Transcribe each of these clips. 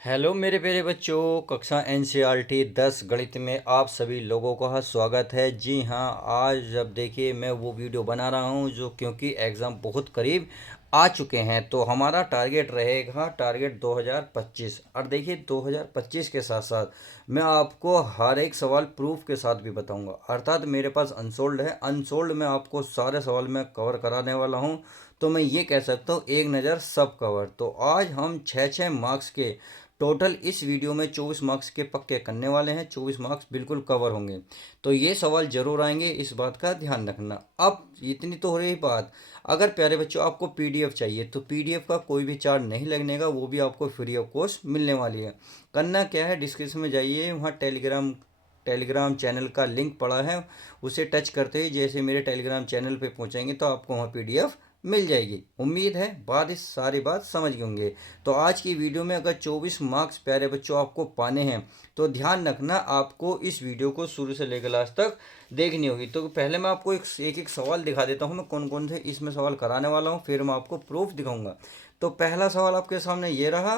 Hello मेरे प्यारे बच्चों, कक्षा एनसीईआरटी 10 गणित में आप सभी लोगों का स्वागत है। जी हाँ, आज जब देखिए मैं वो वीडियो बना रहा हूँ जो क्योंकि एग्ज़ाम बहुत करीब आ चुके हैं, तो हमारा टारगेट रहेगा टारगेट 2025। और देखिए 2025 के साथ साथ मैं आपको हर एक सवाल प्रूफ के साथ भी बताऊंगा। अर्थात मेरे पास अनसोल्ड है, अनसोल्ड में आपको सारे सवाल मैं कवर कराने वाला हूँ। तो मैं ये कह सकता हूँ एक नज़र सब कवर। तो आज हम छः छः मार्क्स के टोटल इस वीडियो में 24 मार्क्स के पक्के करने वाले हैं। 24 मार्क्स बिल्कुल कवर होंगे, तो ये सवाल जरूर आएंगे, इस बात का ध्यान रखना। अब इतनी तो हो रही बात, अगर प्यारे बच्चों आपको पीडीएफ चाहिए तो पीडीएफ का कोई भी चार्ज नहीं लगने का, वो भी आपको फ्री ऑफ कॉस्ट मिलने वाली है। करना क्या है, डिस्क्रिप्शन में जाइए, वहाँ टेलीग्राम चैनल का लिंक पड़ा है, उसे टच करते ही जैसे मेरे टेलीग्राम चैनल पे पहुंचेंगे तो आपको वहाँ पीडीएफ मिल जाएगी। उम्मीद है बात इस सारी बात समझ गए होंगे। तो आज की वीडियो में अगर 24 मार्क्स प्यारे बच्चों आपको पाने हैं तो ध्यान रखना, आपको इस वीडियो को शुरू से लेकर लास्ट तक देखनी होगी। तो पहले मैं आपको एक सवाल दिखा देता हूँ, मैं कौन कौन से इसमें सवाल कराने वाला हूँ, फिर मैं आपको प्रूफ दिखाऊंगा। तो पहला सवाल आपके सामने ये रहा,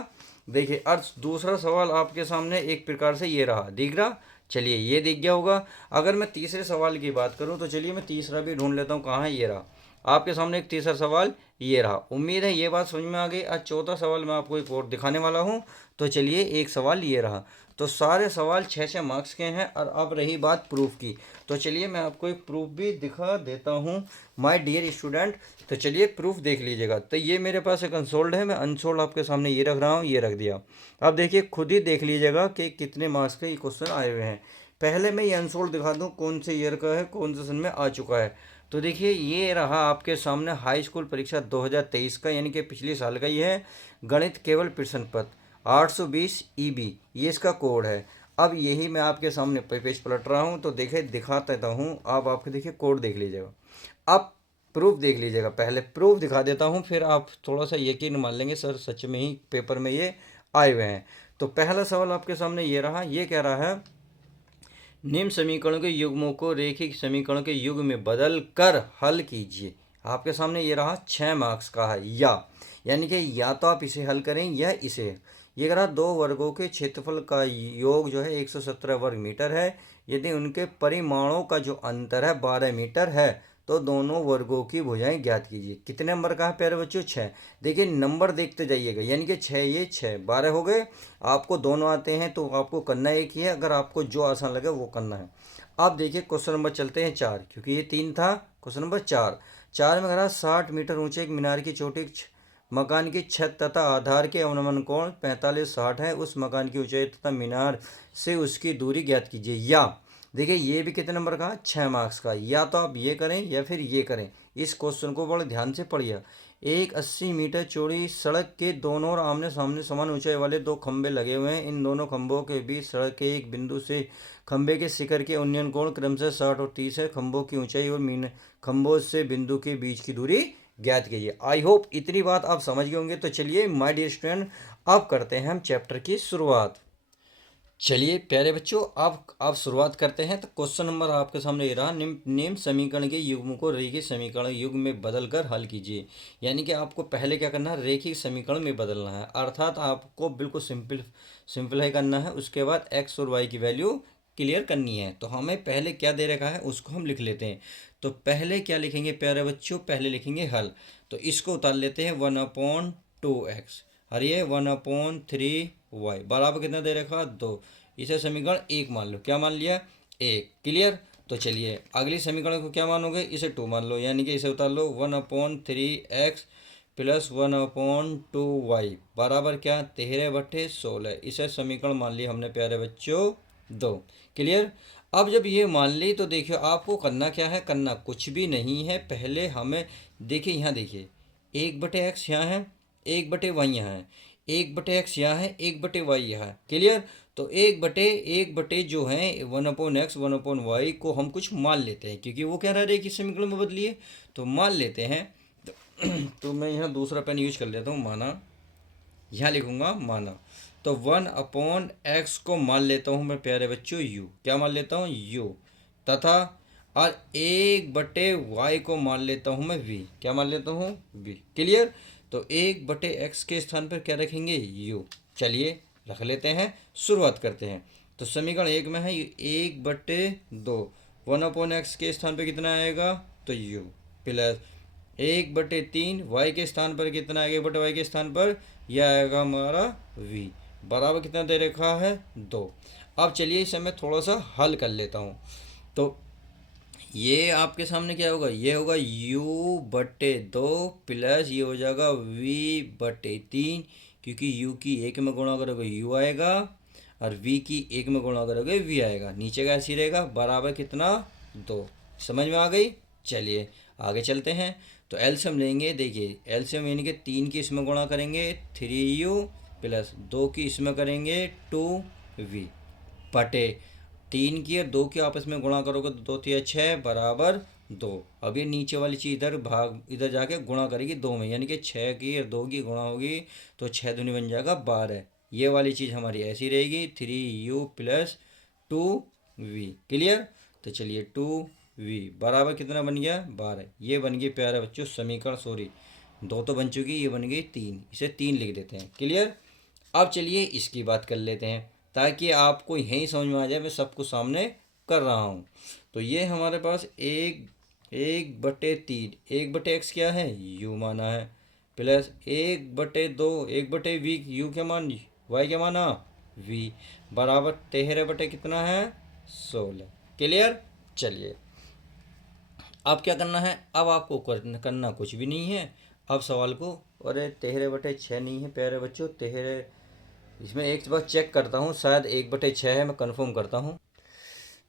देखिए। और दूसरा सवाल आपके सामने एक प्रकार से ये रहा, दिख रहा, चलिए ये दिख गया होगा। अगर मैं तीसरे सवाल की बात करूं तो चलिए मैं तीसरा भी ढूंढ लेता हूं, कहाँ है, ये रहा आपके सामने एक तीसरा सवाल, ये रहा। उम्मीद है ये बात समझ में आ गई। आज चौथा सवाल मैं आपको एक और दिखाने वाला हूँ। तो चलिए एक सवाल ये रहा। तो सारे सवाल छः छः मार्क्स के हैं। और अब रही बात प्रूफ की, तो चलिए मैं आपको एक प्रूफ भी दिखा देता हूँ माय डियर स्टूडेंट। तो चलिए प्रूफ देख लीजिएगा। तो ये मेरे पास एक अनसोल्ड है, मैं अनसोल्ड आपके सामने ये रख रहा हूँ, ये रख दिया। अब देखिए खुद ही देख लीजिएगा कि कितने मार्क्स के ये क्वेश्चन आए हुए हैं। पहले मैं ये अनसोल्ड दिखा दूँ कौन से ईयर का है, कौन से सन में आ चुका है। तो देखिए ये रहा आपके सामने हाई स्कूल परीक्षा 2023 का, यानी कि पिछले साल का ही है। गणित केवल प्रश्न पत्र 820 ईबी, ये इसका कोड है। अब यही मैं आपके सामने पेज पलट रहा हूँ, तो देखे दिखा देता हूँ। अब आपके देखिए कोड देख लीजिएगा, अब प्रूफ देख लीजिएगा। पहले प्रूफ दिखा देता हूँ, फिर आप थोड़ा सा यकीन मान लेंगे सर सच में ही पेपर में ये आए हुए हैं। तो पहला सवाल आपके सामने ये रहा, ये कह रहा है निम्न समीकरणों के युग्मों को रेखिक समीकरणों के युग में बदल कर हल कीजिए। आपके सामने ये रहा, 6 मार्क्स का है, यानी कि या तो आप इसे हल करें या इसे। ये कह रहा दो वर्गों के क्षेत्रफल का योग जो है 117 वर्ग मीटर है। यदि उनके परिमाणों का जो अंतर है 12 मीटर है तो दोनों वर्गों की भुजाएं ज्ञात कीजिए। कितने नंबर का है प्यारे बच्चों? 6। देखिए नंबर देखते जाइएगा, यानी कि 6, ये 6, 12 हो गए। आपको दोनों आते हैं तो आपको करना एक ही है, अगर आपको जो आसान लगे वो करना है। अब देखिए क्वेश्चन नंबर चलते हैं 4, क्योंकि ये 3 था। क्वेश्चन नंबर 4, 4 में कहा 60 मीटर ऊंचे एक मीनार की चोटी मकान की छत तथा आधार के अवनमन कोण 45-60 है। उस मकान की ऊंचाई तथा मीनार से उसकी दूरी ज्ञात कीजिए। या देखिए ये भी कितने नंबर का? 6 मार्क्स का। या तो आप ये करें या फिर ये करें। इस क्वेश्चन को बड़े ध्यान से पढ़िए। एक 80 मीटर चौड़ी सड़क के दोनों और आमने सामने समान ऊंचाई वाले दो खंभे लगे हुए हैं। इन दोनों खंभों के बीच सड़क के एक बिंदु से खंभे के शिखर के उन्नयन कोण क्रमशः 60 और 30 है। खंभों की ऊंचाई और खंभों से बिंदु के बीच की दूरी ज्ञात कीजिए। आई होप इतनी बात आप समझ गए होंगे। तो चलिए माय डियर स्टूडेंट, अब करते हैं हम चैप्टर की शुरुआत। चलिए प्यारे बच्चों, आप शुरुआत करते हैं। तो क्वेश्चन नंबर आपके सामने ये रहा, निम्न समीकरण के युग्म को रेखिक समीकरण युग्म में बदलकर हल कीजिए। यानी कि आपको पहले क्या करना है, रेखिक समीकरण में बदलना है। अर्थात आपको बिल्कुल सिंपल ही करना है। उसके बाद एक्स और वाई की वैल्यू क्लियर करनी है। तो हमें पहले क्या दे रखा है उसको हम लिख लेते हैं। तो पहले क्या लिखेंगे प्यारे बच्चों? पहले लिखेंगे हल। तो इसको उतार लेते हैं 1/2x, और ये 1/3y बराबर कितना दे रखा? 2। इसे समीकरण 1 मान लो। क्या मान लिया? 1। क्लियर। तो चलिए अगली समीकरण को क्या मानोगे? इसे 2 मान लो, यानी कि इसे उतार लो 1/3x प्लस 1/2y बराबर क्या? 13/16। इसे समीकरण मान ली हमने प्यारे बच्चों 2। क्लियर। अब जब ये मान ली तो देखियो आपको करना क्या है, करना कुछ भी नहीं है। पहले हमें देखिए, यहाँ देखिए 1/x यहाँ है, 1/y यहाँ है, 1/x यहाँ है, 1/y यहाँ है। क्लियर। तो 1/1 जो है 1/x 1/y को हम कुछ मान लेते हैं, क्योंकि वो क्या रह रही है कि समीकरण में बदलिए, तो मान लेते हैं। तो मैं यहाँ दूसरा पेन यूज कर लेता हूँ, माना। यहाँ लिखूंगा माना। तो 1/x को मान लेता हूँ मैं प्यारे बच्चों u। क्या मान लेता हूँ? u। तथा और 1/y को मान लेता हूँ मैं v। क्या मान लेता हूँ? v। क्लियर। तो 1/x के स्थान पर क्या रखेंगे? u। चलिए रख लेते हैं, शुरुआत करते हैं। तो समीकरण एक में है 1/2, 1/x के स्थान पर कितना आएगा, तो u प्लस 1/3 y के स्थान पर कितना आएगा, 1/y के स्थान पर यह आएगा हमारा v, बराबर कितना दे रखा है, 2। अब चलिए इसे मैं थोड़ा सा हल कर लेता हूँ। तो ये आपके सामने क्या होगा, ये होगा u/2 प्लस ये हो जाएगा v/3, क्योंकि u की 1 में गुणा करोगे u आएगा और v की 1 में गुणा करोगे v आएगा। नीचे का ऐसे ही रहेगा, बराबर कितना, 2। समझ में आ गई। चलिए आगे चलते हैं। तो एलसीएम लेंगे, देखिए एलसीएम यानी कि 3 की इसमें गुणा करेंगे 3u प्लस 2 की इसमें करेंगे 2v बटे 3 की और 2 की आपस में गुणा करोगे तो 2 तिया 6 बराबर 2। अब ये नीचे वाली चीज़ इधर जाके गुणा करेगी 2 में, यानी कि 6 की और 2 की गुणा होगी तो 6 दूनी बन जाएगा 12। ये वाली चीज़ हमारी ऐसी रहेगी 3u प्लस 2v। क्लियर। तो चलिए 2v बराबर कितना बन गया, 12। ये बन गई प्यारे बच्चों समीकरण, सॉरी 2 तो बन चुकी, ये बन गई 3, इसे 3 लिख देते हैं। क्लियर। अब चलिए इसकी बात कर लेते हैं ताकि आपको यहीं समझ में आ जाए, मैं सब कुछ सामने कर रहा हूँ। तो ये हमारे पास 1/3, 1/x क्या है, u माना है, प्लस 1/2, 1/v, u क्या मान, y क्या माना, v, बराबर 13 कितना है, 16। क्लियर। चलिए अब क्या करना है, अब आपको करना कुछ भी नहीं है। अब सवाल को, अरे 13/6 नहीं है प्यारे बच्चों, 13, इसमें एक बार चेक करता हूँ, शायद 1/6 है, मैं कंफर्म करता हूँ।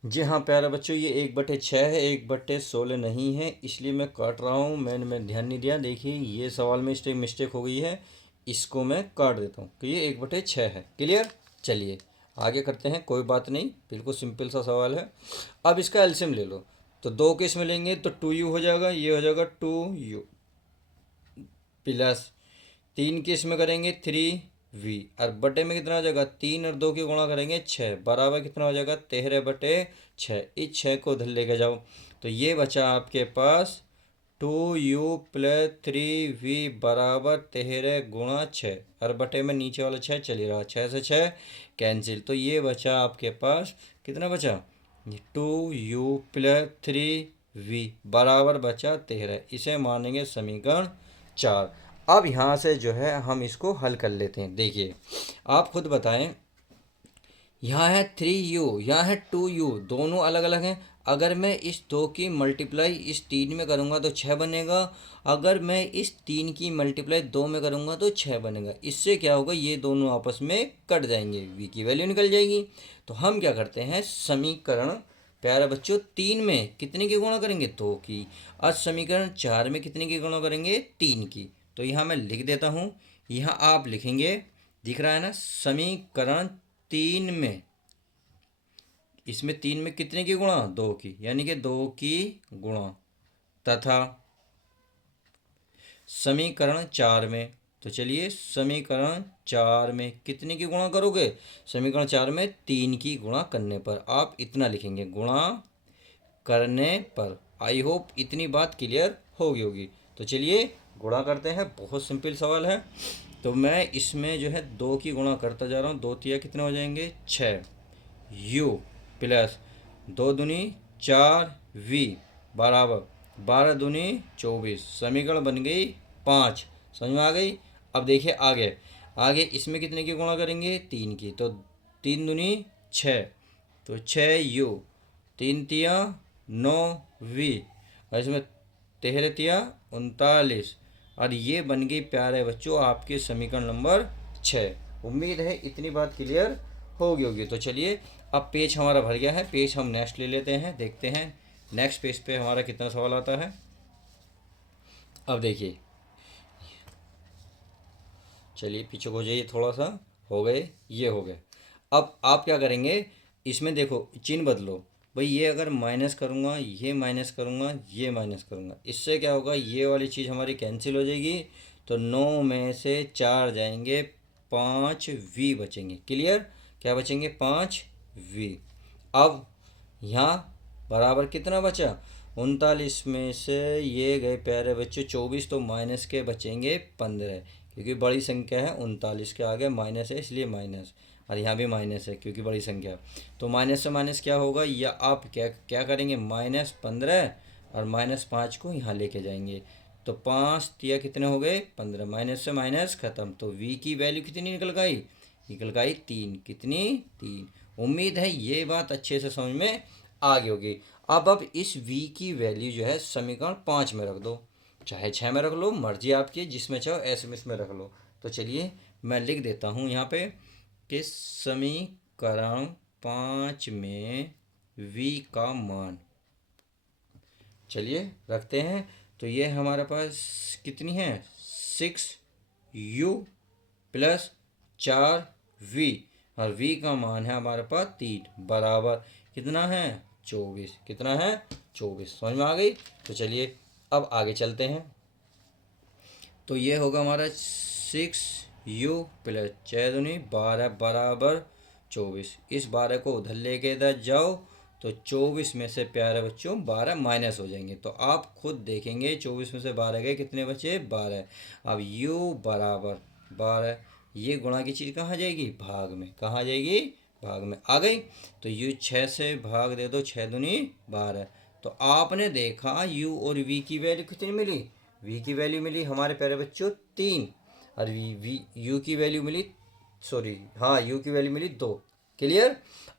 जी हाँ प्यारे बच्चों, ये 1/6 है, 1/16 नहीं है, इसलिए मैं काट रहा हूँ। मैंने ध्यान नहीं दिया। देखिए ये सवाल में मिस्टेक हो गई है, इसको मैं काट देता हूँ कि ये 1/6 है। क्लियर। चलिए आगे करते हैं, कोई बात नहीं, बिल्कुल सिंपल सा सवाल है। अब इसका एलसीएम ले लो, तो 2 के इसमें लेंगे तो 2u हो जाएगा, ये हो जाएगा 2u प्लस 3 के इसमें करेंगे 3v और बटे में कितना हो जाएगा, 3 और 2 की गुणा करेंगे 6, बराबर कितना हो जाएगा, 13/6। इस 6 को उधर लेके जाओ तो ये बचा आपके पास 2u प्लस 3v बराबर 13 गुणा 6 और बटे में नीचे वाला 6 चली रहा, 6 से 6 कैंसिल। तो ये बचा आपके पास कितना बचा, 2u प्लस 3v बराबर बचा 13। इसे मानेंगे समीकरण 4। अब यहाँ से जो है हम इसको हल कर लेते हैं। देखिए आप खुद बताएं, यहाँ है 3u, यहाँ है 2u, दोनों अलग अलग हैं। अगर मैं इस 2 की मल्टीप्लाई इस 3 में करूँगा तो 6 बनेगा, अगर मैं इस 3 की मल्टीप्लाई 2 में करूँगा तो 6 बनेगा। इससे क्या होगा, ये दोनों आपस में कट जाएंगे, v की वैल्यू निकल जाएगी। तो हम क्या करते हैं, समीकरण प्यारे बच्चों 3 में कितने की गुणा करेंगे, 2 की, और समीकरण 4 में कितने की गुणा करेंगे, 3 की। तो यहाँ मैं लिख देता हूँ, यहाँ आप लिखेंगे, दिख रहा है ना, समीकरण 3 में, इसमें 3 में कितने की गुणा, 2 की, यानी कि 2 की गुणा, तथा समीकरण 4 में, तो चलिए समीकरण 4 में कितने की गुणा करोगे, समीकरण 4 में 3 की गुणा करने पर आप इतना लिखेंगे, गुणा करने पर। आई होप इतनी बात क्लियर होगी। तो चलिए गुणा करते हैं, बहुत सिंपल सवाल है। तो मैं इसमें जो है 2 की गुणा करता जा रहा हूँ, 2 तिया कितने हो जाएंगे, 6 u प्लस 2 दूनी 4v बराबर 12 दूनी 24। समीकरण बन गई 5। समझ में आ गई। अब देखिए आगे इसमें कितने की गुणा करेंगे, 3 की, तो 3 दूनी 6, तो 6u, 3 तिया 9v और इसमें 13 तिया 39, और ये बन गई प्यारे बच्चों आपके समीकरण नंबर 6। उम्मीद है इतनी बात क्लियर होगी। तो चलिए अब पेज हमारा भर गया है, पेज हम नेक्स्ट ले लेते हैं, देखते हैं नेक्स्ट पेज पे हमारा कितना सवाल आता है। अब देखिए, चलिए पीछे हो जाइए थोड़ा सा, हो गए, ये हो गए। अब आप क्या करेंगे, इसमें देखो चिन्ह बदलो भाई, ये अगर माइनस करूँगा, ये माइनस करूँगा, ये माइनस करूँगा, इससे क्या होगा, ये वाली चीज़ हमारी कैंसिल हो जाएगी। तो 9 में से 4 जाएंगे, 5v बचेंगे। क्लियर। क्या बचेंगे, 5v। अब यहाँ बराबर कितना बचा, 39 में से ये गए प्यारे बच्चों 24, तो माइनस के बचेंगे 15। क्योंकि बड़ी संख्या है 39 के आगे माइनस है इसलिए माइनस, और यहाँ भी माइनस है क्योंकि बड़ी संख्या है। तो माइनस से माइनस क्या होगा, या आप क्या क्या करेंगे, -15 और -5 को यहाँ लेके जाएंगे। तो 5 तिया कितने हो गए 15, माइनस से माइनस खत्म। तो v की वैल्यू कितनी निकल गई 3, कितनी 3। उम्मीद है ये बात अच्छे से समझ में आ गई होगी। अब इस v की वैल्यू जो है समीकरण 5 में रख दो, चाहे 6 में रख लो, मर्जी आपकी, जिसमें चाहो ऐसे में इसमें रख लो। तो चलिए मैं लिख देता हूँ यहाँ पे कि समीकरण 5 में v का मान, चलिए रखते हैं। तो ये हमारे पास कितनी है 6u प्लस 4v, और v का मान है हमारे पास 3 बराबर कितना है 24, कितना है 24। समझ में आ गई। तो चलिए अब आगे चलते हैं। तो ये होगा हमारा 6u प्लस 6 दूनी 12 बराबर 24। इस 12 को उधर लेके इधर जाओ तो 24 में से प्यारे बच्चों 12 माइनस हो जाएंगे। तो आप खुद देखेंगे 24 में से 12 गए कितने बचे 12। अब u बराबर 12, ये गुणा की चीज़ कहाँ जाएगी भाग में, कहाँ जाएगी भाग में आ गई। तो u 6 से भाग दे दो, 6 दूनी 12। तो आपने देखा u और v की वैल्यू कितनी मिली, v की वैल्यू मिली हमारे प्यारे बच्चों 3, और u की वैल्यू मिली, सॉरी हाँ u की वैल्यू मिली 2। क्लियर।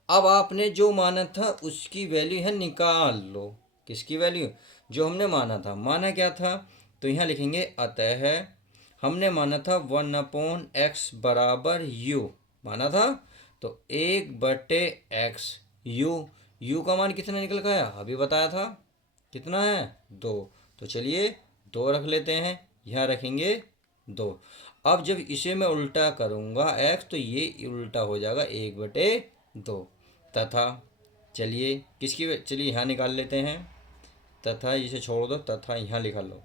अब आपने जो माना था उसकी वैल्यू है निकाल लो। किसकी वैल्यू, जो हमने माना था, माना क्या था, तो यहाँ लिखेंगे अतः हमने माना था 1/x बराबर u, माना था। तो 1/x u का मान कितना निकल गया अभी बताया था, कितना है 2। तो चलिए 2 रख लेते हैं, यहाँ रखेंगे 2। अब जब इसे मैं उल्टा करूँगा x, तो ये उल्टा हो जाएगा 1/2 तथा, चलिए चलिए यहाँ निकाल लेते हैं, तथा इसे छोड़ दो, तथा यहाँ लिखा लो।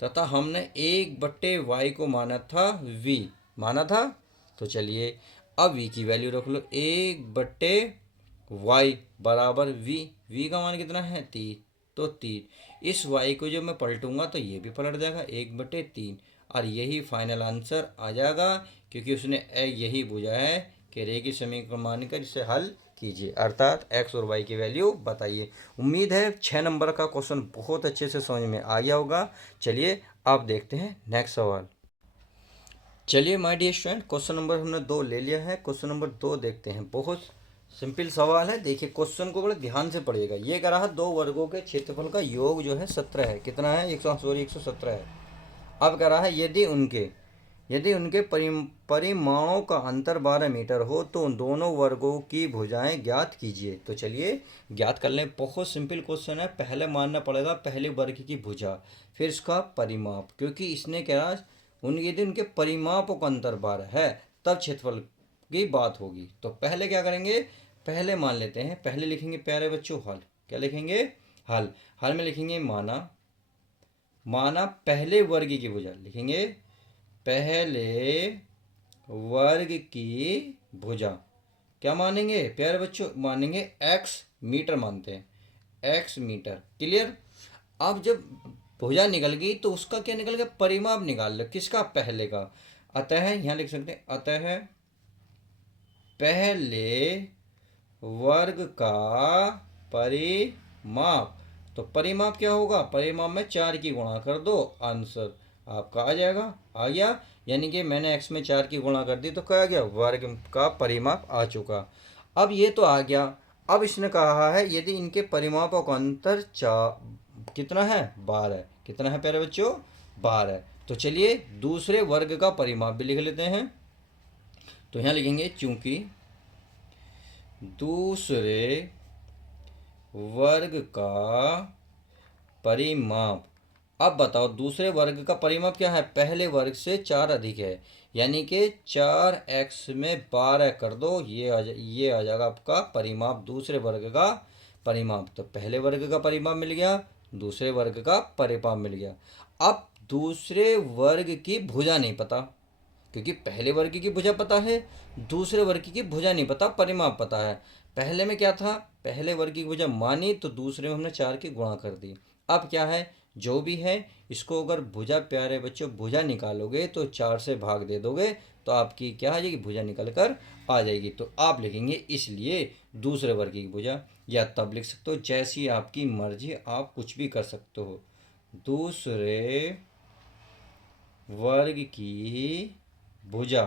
तथा हमने 1/y को माना था v, माना था। तो चलिए अब v की वैल्यू रख लो, 1/y बराबर v का मान कितना है 3, तो 3। इस y को जब मैं पलटूंगा तो ये भी पलट जाएगा 1/3, और यही फाइनल आंसर आ जाएगा, क्योंकि उसने यही बुझा है कि रेखीय समीकरण मानकर इसे हल कीजिए, अर्थात x और y की वैल्यू बताइए। उम्मीद है 6 नंबर का क्वेश्चन बहुत अच्छे से समझ में आ गया होगा। चलिए अब देखते हैं नेक्स्ट सवाल। चलिए my dear student, question number हमने 2 ले लिया है। क्वेश्चन नंबर 2 देखते हैं, बहुत सिंपल सवाल है। देखिए क्वेश्चन को बड़े ध्यान से पढ़िएगा। ये कह रहा है 2 वर्गों के क्षेत्रफल का योग जो है 17 है, कितना है 117 है। अब कह रहा है यदि उनके परिमाणों का अंतर 12 मीटर हो तो उन दोनों वर्गों की भुजाएं ज्ञात कीजिए। तो चलिए ज्ञात कर लें। बहुत सिंपल क्वेश्चन है। पहले मानना पड़ेगा पहले वर्ग की भुजा, फिर इसका परिमाप, क्योंकि इसने कह रहा यदि उनके परिमापों का अंतर 12 है तब क्षेत्रफल की बात होगी। तो पहले क्या करेंगे, पहले मान लेते हैं। पहले लिखेंगे प्यारे बच्चों हल, क्या लिखेंगे हल में लिखेंगे माना पहले वर्ग की भुजा, लिखेंगे पहले वर्ग की भुजा। क्या मानेंगे प्यारे बच्चों, मानेंगे x मीटर, मानते हैं x मीटर। क्लियर। अब जब भुजा निकल गई तो उसका क्या निकल गया, परिमाप निकाल लो, किसका पहले का। अतः यहाँ लिख सकते हैं अतः पहले वर्ग का परिमाप। तो परिमाप क्या होगा, परिमाप में 4 की गुणा कर दो, आंसर आपका आ जाएगा। आ गया, यानी कि मैंने x में 4 की गुणा कर दी तो क्या आ गया, वर्ग का परिमाप आ चुका। अब ये तो आ गया। अब इसने कहा है यदि इनके परिमापों का अंतर कितना है 12, कितना है प्यारे बच्चों 12। तो चलिए दूसरे वर्ग का परिमाप भी लिख लेते हैं। तो यहाँ लिखेंगे चूंकि दूसरे वर्ग का परिमाप। अब बताओ दूसरे वर्ग का परिमाप क्या है, पहले वर्ग से 4 अधिक है, यानी कि 4x में 12 कर दो, ये आ जाएगा आपका परिमाप, दूसरे वर्ग का परिमाप। तो पहले वर्ग का परिमाप मिल गया, दूसरे वर्ग का परिमाप मिल गया। अब दूसरे वर्ग की भुजा नहीं पता, क्योंकि पहले वर्ग की भुजा पता है, दूसरे वर्ग की भुजा नहीं पता, परिमाप पता है। पहले में क्या था, पहले वर्ग की भुजा मानी तो दूसरे में हमने 4 की गुणा कर दी। अब क्या है, जो भी है इसको अगर भुजा, प्यारे बच्चों, भुजा निकालोगे तो 4 से भाग दे दोगे तो आपकी क्या आ जाएगी, भुजा निकल कर आ जाएगी। तो आप लिखेंगे इसलिए दूसरे वर्ग की भुजा, या तब लिख सकते हो जैसी आपकी मर्जी, आप कुछ भी कर सकते हो। दूसरे वर्ग की भुजा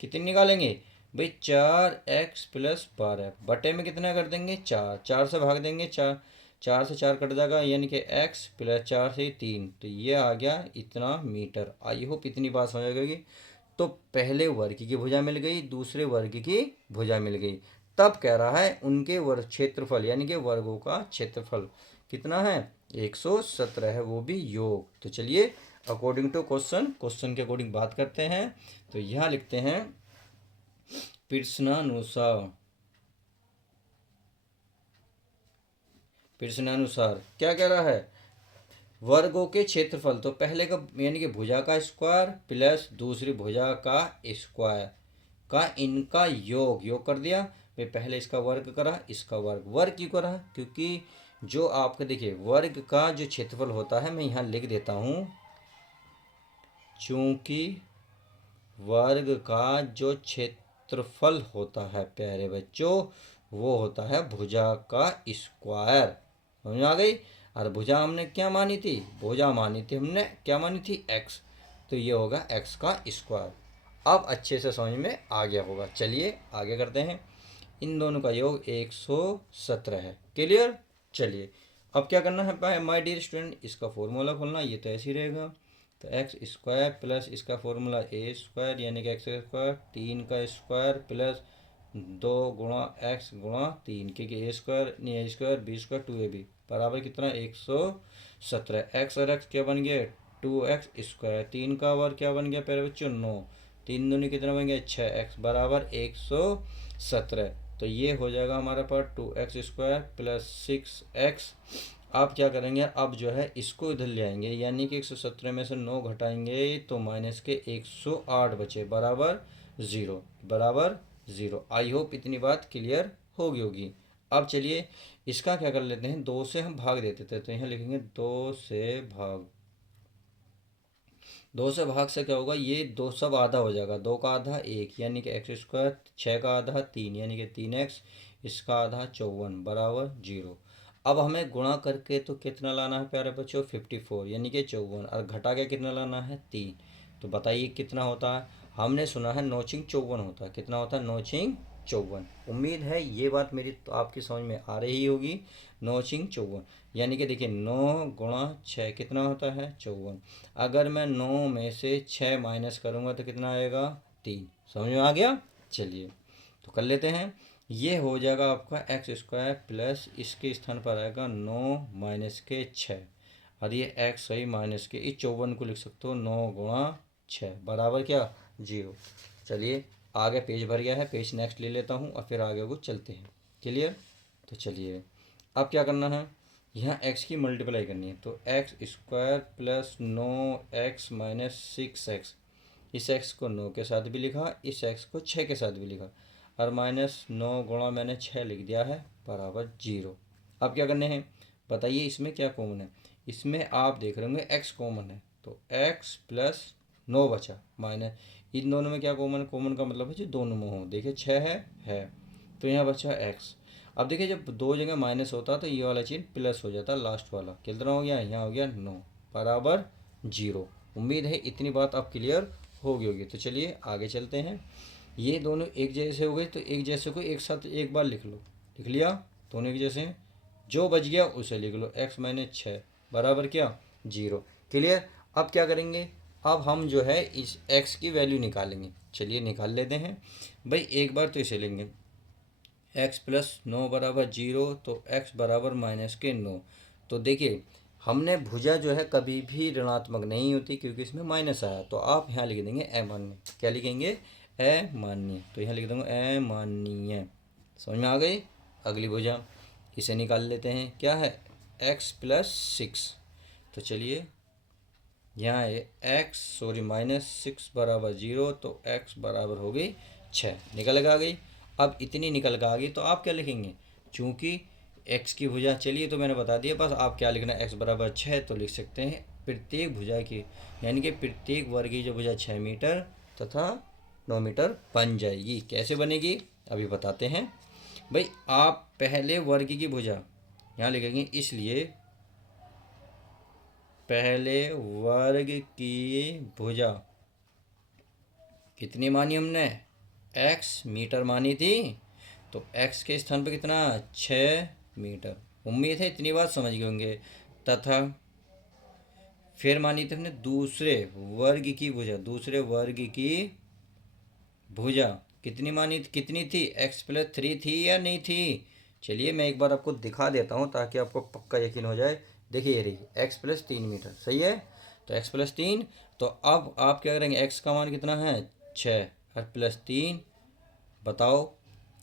कितनी निकालेंगे भाई, 4x+12 बटे में कितना कर देंगे, 4, 4 से भाग देंगे, 4, 4 से 4 कट जाएगा, यानी कि x+4 से 3, तो ये आ गया इतना मीटर। आई होप इतनी बात समझ गई। तो पहले वर्ग की भुजा मिल गई, दूसरे वर्ग की भुजा मिल गई। तब कह रहा है उनके वर्ग क्षेत्रफल, यानी कि वर्गों का क्षेत्रफल कितना है, 117 है, वो भी योग। तो चलिए अकॉर्डिंग टू क्वेश्चन के अकॉर्डिंग बात करते हैं। तो यहाँ लिखते हैं प्रश्नानुसार क्या कह रहा है, वर्गों के क्षेत्रफल, तो पहले का यानी कि भुजा का स्क्वायर प्लस दूसरी भुजा का स्क्वायर का इनका योग कर दिया। मैं पहले इसका वर्ग करा, इसका वर्ग क्यों करा, क्योंकि जो आपके देखिए वर्ग का जो क्षेत्रफल होता है, मैं यहाँ लिख देता हूँ, चूंकि वर्ग का जो क्षेत्रफल होता है प्यारे बच्चों, वो होता है भुजा का स्क्वायर। समझ आ गई। और भुजा हमने क्या मानी थी, भुजा मानी थी हमने क्या मानी थी, x, तो ये होगा x का स्क्वायर। अब अच्छे से समझ में आ गया होगा। चलिए आगे करते हैं। इन दोनों का योग 117 है। क्लियर। चलिए अब क्या करना है माय डियर स्टूडेंट, इसका फॉर्मूला खोलना, ये तो ऐसे ही रहेगा। तो x² प्लस इसका फॉर्मूला a² यानी कि x², 3 का स्क्वायर प्लस 2 गुणा x गुणा 3, क्योंकि a² b² 2ab बराबर कितना, 117। x और x क्या बन गया, 2x², 3 का वर्ग क्या बन गया प्यारे बच्चों, 9, 3 दूनी कितना बन गया, 6x बराबर 117। तो ये हो जाएगा हमारे पास 2x² प्लस 6x। आप क्या करेंगे, अब जो है इसको इधर ले आएंगे, यानी कि 117 में से 9 घटाएंगे तो माइनस के 108 बचे, बराबर 0, बराबर 0। आई होप इतनी बात क्लियर होगी। अब चलिए इसका क्या कर लेते हैं, 2 से हम भाग देते थे, तो यहाँ लिखेंगे 2 से भाग। 2 से भाग से क्या होगा, ये 2 सब आधा हो जाएगा, 2 का आधा 1 यानी कि x², 6 का आधा 3 यानी कि 3x, इसका आधा 54 बराबर 0। अब हमें गुणा करके तो कितना लाना है प्यारे बच्चों, 54 यानी कि 54, और घटा के कितना लाना है, 3। तो बताइए कितना होता है, हमने सुना है नौचिंग 54 होता है, कितना होता है, नौचिंग 54। उम्मीद है ये बात मेरी तो आपकी समझ में आ रही होगी। नौचिंग 54 यानी कि देखिए 9 गुणा 6 कितना होता है, 54। अगर मैं 9 में से 6 माइनस करूँगा तो कितना आएगा, 3। समझ में आ गया। चलिए तो कर लेते हैं। ये हो जाएगा आपका x² प्लस इसके स्थान पर आएगा 9 माइनस के 6, और ये x सही माइनस के इस 54 को लिख सकते हो 9 गुणा 6 बराबर क्या, 0। चलिए आगे पेज भर गया है, पेज नेक्स्ट ले लेता हूँ और फिर आगे को चलते हैं। क्लियर। तो चलिए अब क्या करना है, यहाँ x की मल्टीप्लाई करनी है, तो x² plus 9x minus 6x, इस x को 9 के साथ भी लिखा, इस x को 6 के साथ भी लिखा, और माइनस 9 गुणा मैंने 6 लिख दिया है, बराबर 0। अब क्या करने हैं बताइए, इसमें क्या कॉमन है, इसमें आप देख रहे होंगे x कॉमन है, तो x प्लस 9 बचा, माइनस इन दोनों में क्या कॉमन है, कॉमन का मतलब है जो दोनों में हो, देखिए 6 है, तो यहाँ बचा x। अब देखिए जब दो जगह माइनस होता तो ये वाला चीज़ प्लस हो जाता, लास्ट वाला कितना हो गया, यहाँ हो गया 9 बराबर 0। उम्मीद है इतनी बात आप क्लियर होगी। तो चलिए आगे चलते हैं। ये दोनों एक जैसे हो गए, तो एक जैसे को एक साथ एक बार लिख लो, लिख लिया, दोनों एक जैसे हैं, जो बच गया उसे लिख लो, x माइनस 6 बराबर क्या, 0। क्लियर। अब क्या करेंगे, अब हम जो है इस x की वैल्यू निकालेंगे। चलिए निकाल लेते हैं भाई, एक बार तो इसे लेंगे, x प्लस 9 बराबर 0, तो x बराबर माइनस के 9। तो देखिए हमने भुजा जो है कभी भी ऋणात्मक नहीं होती, क्योंकि इसमें माइनस आया, तो आप यहाँ लिख देंगे अमान्य। क्या लिखेंगे, अमान्य, तो यहाँ लिख दूँगा अमान्य। समझ में आ गई। अगली भुजा इसे निकाल लेते हैं, क्या है, x प्लस 6। तो चलिए यहाँ है -6 बराबर 0, तो x बराबर हो गई 6, निकल के आ गई। अब इतनी निकल के आ गई, तो आप क्या लिखेंगे, चूँकि एक्स की भुजा, चलिए तो मैंने बता दिया, बस आप क्या लिखना, एक्स बराबर 6 तो लिख सकते हैं प्रत्येक भुजा की, यानी कि प्रत्येक वर्ग की जो भुजा 6 मीटर तथा 9 मीटर बन जाएगी। कैसे बनेगी अभी बताते हैं। भाई आप पहले वर्ग की भुजा यहाँ लिखेंगे, इसलिए पहले वर्ग की भुजा कितनी मानी हमने, एक्स मीटर मानी थी, तो एक्स के स्थान पर कितना 6 मीटर। उम्मीद है इतनी बात समझ गए होंगे। तथा फिर मानी थी हमने दूसरे वर्ग की भुजा, दूसरे वर्ग की भुजा कितनी मानी थी, कितनी थी, x+3 थी या नहीं थी। चलिए मैं एक बार आपको दिखा देता हूँ ताकि आपको पक्का यकीन हो जाए। देखिए ये रही x+3 मीटर, सही है। तो x+3, तो अब आप क्या करेंगे, x का मान कितना है 6 और +3, बताओ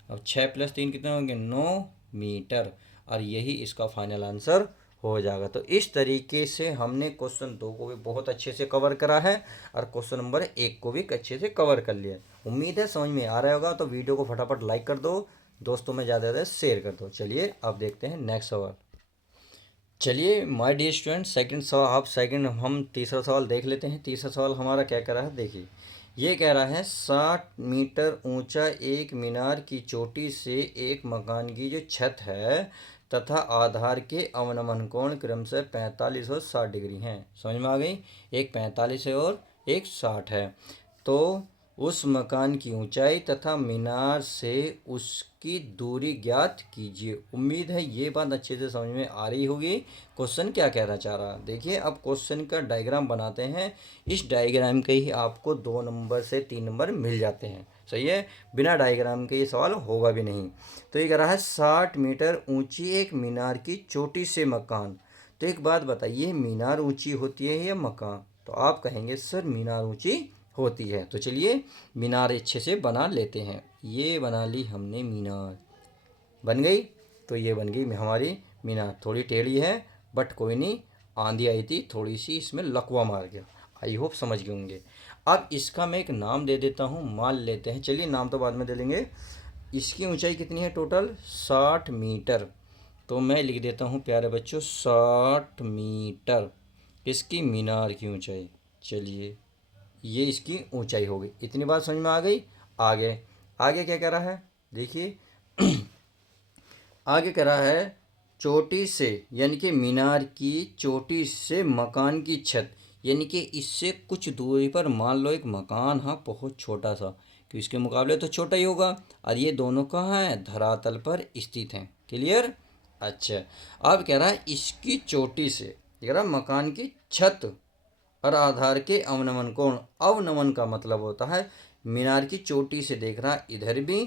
अब 6+3 कितने होंगे 9 मीटर, और यही इसका फाइनल आंसर हो जाएगा। तो इस तरीके से हमने क्वेश्चन 2 को भी बहुत अच्छे से कवर करा है और क्वेश्चन नंबर 1 को भी अच्छे से कवर कर लिया है। उम्मीद है समझ में आ रहा होगा। तो वीडियो को फटाफट लाइक कर दो, दोस्तों में ज़्यादा ज़्यादा शेयर कर दो। चलिए अब देखते हैं नेक्स्ट सवाल। चलिए माय डियर स्टूडेंट, सेकंड सवाल, आप सेकंड, हम तीसरा सवाल देख लेते हैं। तीसरा सवाल हमारा क्या कह रहा है, देखिए ये कह रहा है 60 मीटर ऊंचा एक मीनार की चोटी से एक मकान की जो छत है तथा आधार के अवनमन कोण क्रमशः 45 और 60 डिग्री हैं। समझ में आ गई, एक 45 है और एक 60 है। तो उस मकान की ऊंचाई तथा मीनार से उसकी दूरी ज्ञात कीजिए। उम्मीद है ये बात अच्छे से समझ में आ रही होगी। क्वेश्चन क्या कहना चाह रहा है, देखिए अब क्वेश्चन का डायग्राम बनाते हैं। इस डायग्राम के ही आपको 2 नंबर से 3 नंबर मिल जाते हैं, सही है। बिना डायग्राम के ये सवाल होगा भी नहीं। तो ये कह रहा है 60 मीटर ऊंची एक मीनार की चोटी से मकान। तो एक बात बताइए, मीनार ऊंची होती है या मकान, तो आप कहेंगे सर मीनार ऊंची होती है। तो चलिए मीनार अच्छे से बना लेते हैं। ये बना ली हमने मीनार, बन गई। तो ये बन गई हमारी मीनार, थोड़ी टेढ़ी है बट कोई नहीं, आंधी आई थी थोड़ी सी इसमें लकवा मार गया। आई होप समझ गए होंगे। अब इसका मैं एक नाम दे देता हूँ, मान लेते हैं, चलिए नाम तो बाद में दे लेंगे। इसकी ऊंचाई कितनी है टोटल 60 मीटर, तो मैं लिख देता हूँ प्यारे बच्चों 60 मीटर इसकी मीनार की ऊंचाई। चलिए ये इसकी ऊंचाई हो गई, इतनी बात समझ में आ गई। आगे आगे क्या कह रहा है, देखिए आगे कह रहा है चोटी से, यानी कि मीनार की चोटी से मकान की छत, यानी कि इससे कुछ दूरी पर मान लो एक मकान, हाँ बहुत छोटा सा, कि इसके मुकाबले तो छोटा ही होगा, और ये दोनों कहाँ हैं, धरातल पर स्थित हैं। क्लियर। अच्छा अब कह रहा है इसकी चोटी से, कह रहा है मकान की छत और आधार के अवनमन कोण। अवनमन का मतलब होता है मीनार की चोटी से देख रहा है इधर भी,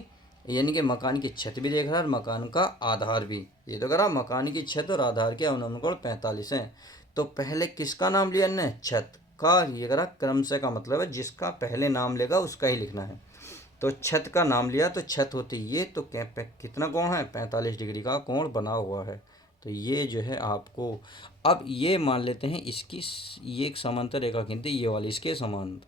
यानी कि मकान की छत भी देख रहा है और मकान का आधार भी। ये तो करा मकान की छत और आधार के अवनमन कोण 45 हैं। तो पहले किसका नाम लिया ने, छत का। ये करा क्रम से का मतलब है जिसका पहले नाम लेगा उसका ही लिखना है। तो छत का नाम लिया, तो छत होती ये, तो कितना कोण है 45 डिग्री का कोण बना हुआ है। तो ये जो है आपको, अब ये मान लेते हैं इसकी, ये एक समांतर रेखा खींचते ये वाली इसके समान,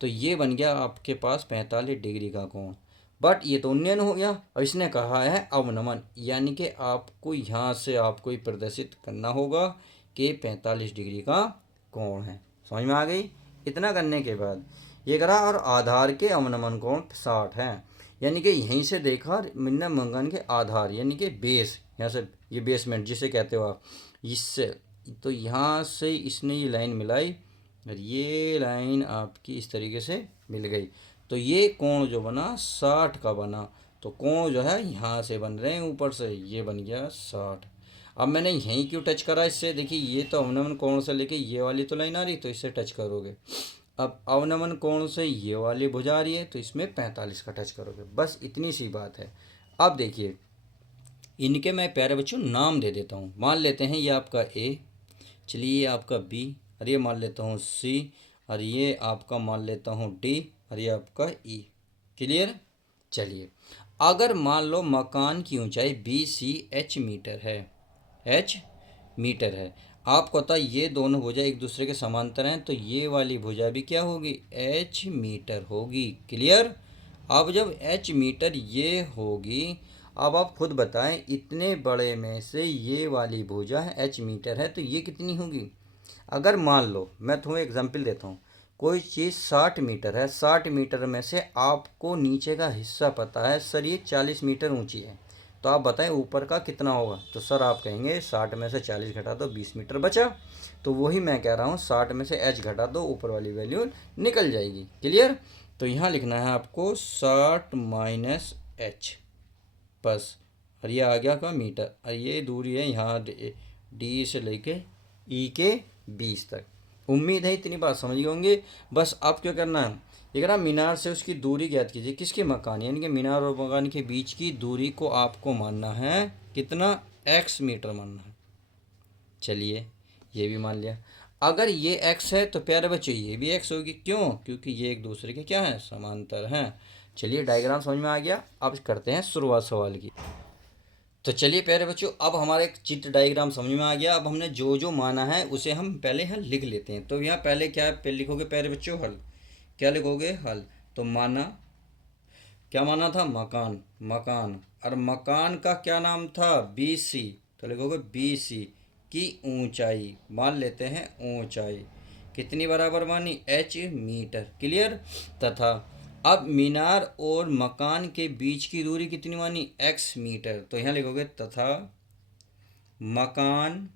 तो ये बन गया आपके पास 45 डिग्री का कोण। बट ये तो उन्नयन हो गया, और इसने कहा है अवनमन, यानी कि आपको यहाँ से आपको ही प्रदर्शित करना होगा कि 45 डिग्री का कोण है। समझ में आ गई। इतना करने के बाद ये करा और आधार के अवनमन कोण 60 है, यानी कि यहीं से देखा मिन्ना मंगन के आधार, यानी कि बेस, यहाँ से ये बेसमेंट जिसे कहते हो आप, इससे तो यहाँ से इसने ये लाइन मिलाई और ये लाइन आपकी इस तरीके से मिल गई। तो ये कोण जो बना 60 का बना। तो कोण जो है यहाँ से बन रहे हैं ऊपर से, ये बन गया 60। अब मैंने यहीं क्यों टच करा इससे, देखिए ये तो अवनमन कोण से लेके ये वाली तो लाइन आ रही, तो इससे टच करोगे। अब अवनमन कोण से ये वाली भुजा आ रही है, तो इसमें 45 का टच करोगे, बस इतनी सी बात है। अब देखिए इनके मैं प्यारे बच्चों नाम दे देता हूँ। मान लेते हैं ये आपका ए, चलिए ये आपका बी, और ये मान लेता हूँ सी, और ये आपका मान लेता हूँ डी, और ये आपका ई। क्लियर। चलिए अगर मान लो मकान की ऊंचाई बी सी एच मीटर है, एच मीटर है, आपको पता ये दोनों भुजा एक दूसरे के समांतर हैं, तो ये वाली भुजा भी क्या होगी एच मीटर होगी। क्लियर। अब जब एच मीटर ये होगी, अब आप खुद बताएं, इतने बड़े में से ये वाली भुजा है h मीटर है, तो ये कितनी होगी। अगर मान लो, मैं तुम्हें एग्जांपल देता हूँ, कोई चीज़ 60 मीटर है, 60 मीटर में से आपको नीचे का हिस्सा पता है सर ये 40 मीटर ऊंची है, तो आप बताएं ऊपर का कितना होगा। तो सर आप कहेंगे 60 में से 40 घटा दो, 20 मीटर बचा। तो वही मैं कह रहा हूँ, 60 में से h घटा दो, ऊपर वाली वैल्यू निकल जाएगी। क्लियर। तो यहाँ लिखना है आपको 60 माइनस h बस। और ये आ गया का मीटर, और ये दूरी है यहाँ डी से लेके ई के 20 तक। उम्मीद है इतनी बात समझ गए होंगे। बस अब क्या करना है, ये कह रहा मीनार से उसकी दूरी ज्ञात कीजिए। किसके मकान, यानी कि मीनार और मकान के बीच की दूरी को आपको मानना है कितना, x मीटर मानना है। चलिए ये भी मान लिया। अगर ये x है तो प्यारे बच्चों ये भी x होगी, क्यों, क्योंकि ये एक दूसरे के क्या है, समांतर हैं। चलिए डायग्राम समझ में आ गया। अब करते हैं शुरुआत सवाल की। तो चलिए प्यारे बच्चों, अब हमारा एक चित्र डायग्राम समझ में आ गया। अब हमने जो जो माना है उसे हम पहले यहाँ लिख लेते हैं। तो यहाँ पहले क्या पहले लिखोगे प्यारे बच्चों, हल। क्या लिखोगे, हल। तो माना, क्या माना था, मकान, मकान। और मकान का क्या नाम था, बी सी। तो लिखोगे बी सी की ऊंचाई, मान लेते हैं ऊंचाई कितनी बराबर मानी, h मीटर। क्लियर। तथा अब मीनार और मकान के बीच की दूरी कितनी मानी, x मीटर। तो यहाँ लिखोगे तथा मकान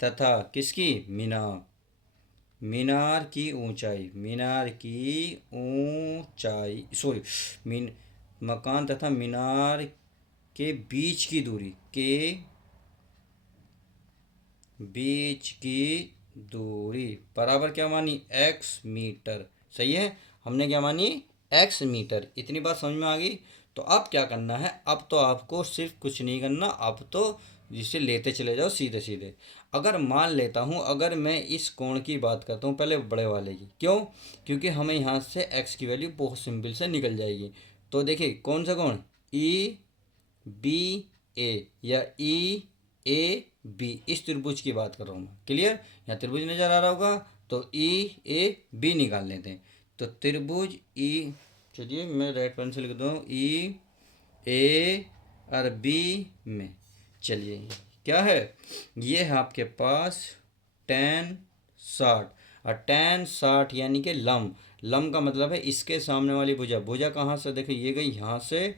तथा किसकी, मीनार, मीनार की ऊंचाई, मीनार की ऊंचाई, सॉरी, मीन मकान तथा मीनार के बीच की दूरी, के बीच की दूरी बराबर क्या मानी, x मीटर। सही है, हमने क्या मानी, x मीटर। इतनी बात समझ में आ गई। तो अब क्या करना है, अब तो आपको सिर्फ कुछ नहीं करना, अब तो जिसे लेते चले जाओ सीधे सीधे। अगर मान लेता हूँ, अगर मैं इस कोण की बात करता हूँ पहले बड़े वाले की, क्यों, क्योंकि हमें यहाँ से x की वैल्यू बहुत सिंपल से निकल जाएगी। तो देखिए कौन सा कोण, ई बी ए या ई ए बी, इस त्रिभुज की बात कर रहा हूँ मैं। क्लियर। यहाँ त्रिभुज नजर आ रहा होगा, तो ई ए बी निकाल लेते हैं। तो त्रिभुज ई, चलिए मैं रेड पेन से लिख दूँ, ई ए और बी में, चलिए क्या है, ये है आपके पास tan 60। और tan 60 यानी कि लम, लम का मतलब है इसके सामने वाली भुजा, भुजा कहाँ से, देखिए ये गई यहाँ से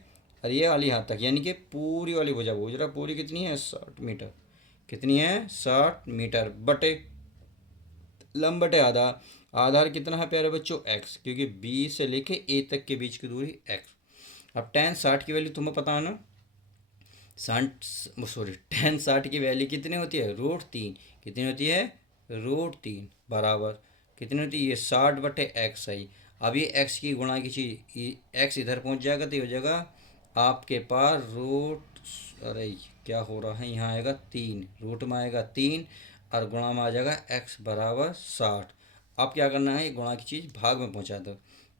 और ये वाली यहाँ तक, यानी कि पूरी वाली भुजा, भुजा पूरी कितनी है, 60 मीटर। कितनी है, 60 मीटर बटे लम बटे आधा। आधार कितना है प्यारे बच्चों, x, क्योंकि b से लेके a तक के बीच की दूरी x। अब tan 60 की वैल्यू तुम्हें पता है ना, 60 की वैल्यू कितनी होती है, √3। कितनी होती है, √3 बराबर कितनी होती है, ये 60/x आई। अब ये x की गुणा की चीज, x इधर पहुंच जाएगा तो ये हो जाएगा आपके पास अरे क्या हो रहा है, यहाँ आएगा 3, रूट में आएगा 3 और गुणा में आ जाएगा x बराबर 60। अब क्या करना है, ये गुणा की चीज़ भाग में पहुंचा दो।